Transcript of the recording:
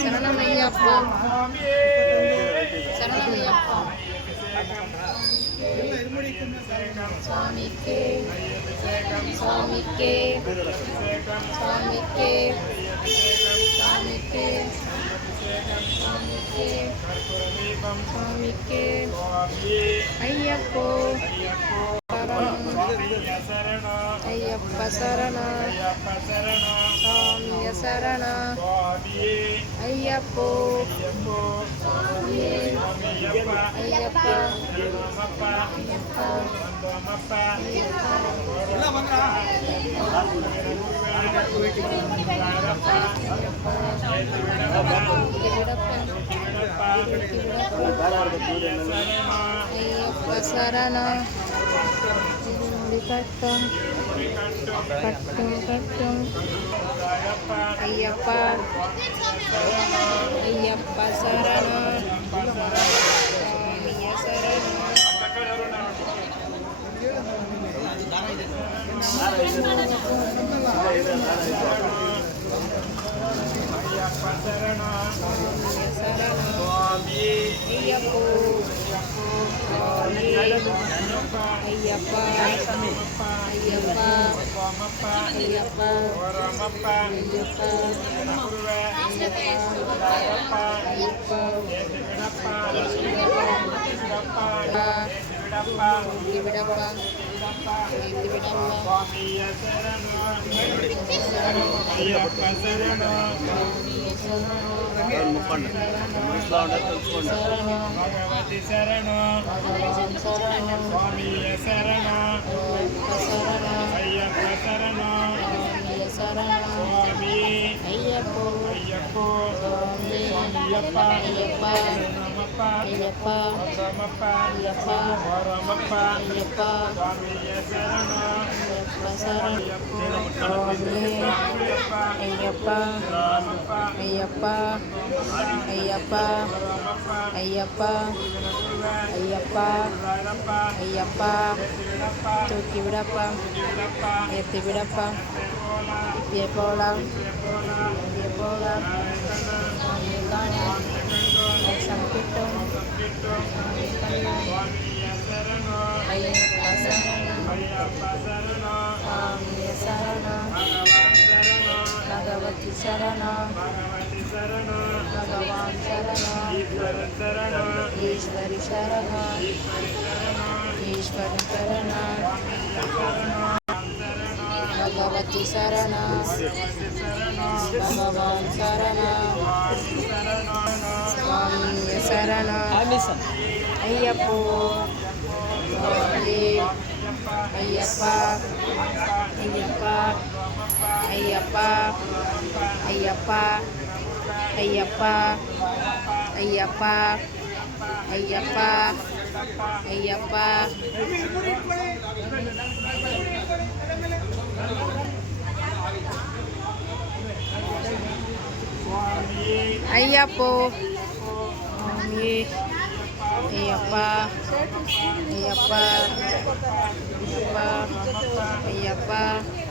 சரணமையப்பா சரணமையப்பா சுவாமிக்கே சுவாமிக்கே சுவாமிக்கே சுவாமிக்கே சுவாமிக்கே சுவாமிக்கே ஐயப்போ ஐயப்ப சரண சுவாமிய சரண ஐயப்போ ஐயப்பா ஐயப்ப சரண கட்டும் கட்டும் கட்டும் ஐயப்பா ஐயப்ப சரண சுவாமிய சரண ஐயப்போ ஐயப்பா ஐயப்பா ஐயப்பா భగవతి శరణ స్వామి శరణ అయ్యప్ప శరణ స్వామి అయ్యప్పో అయ్యప్పో స్వామియప్ప అయ్యప్ప నమప్ప అయ్యప్ప నమప్ప అయ్యప్ప వరమప్ప అయ్యప్ప స్వామి శరణ అయ్యప్ప అయ్యప్ప అయ్యప్ప అయ్యప్ప అయ్యప్ప అయ్యప్ప తూకి విడప్ప ఎత్తి విడప్ప ఎపోళం ఎపోళం సంపిట్టం అయ్యప్ప శరణ స్వామి శరణ భగవతి శరణ భగవాన్ శరణ ఈశ్వరి శరణ ఈశ్వరి శరణ భగవతి శరణ భగవాన్ శరణ స్వామి శరణ అయ్యప్పో అయ్యప్ప అయ్యప్ప అయ్యప్ప అయ్యప్ప అయ్యప్ప అయ్యప్ప అయ్యప్ప అయ్యప్ప అయ్యప్పో స్వామి అయ్యప్ప అయ్యప్ప అయ్యప్ప అయ్యప్ప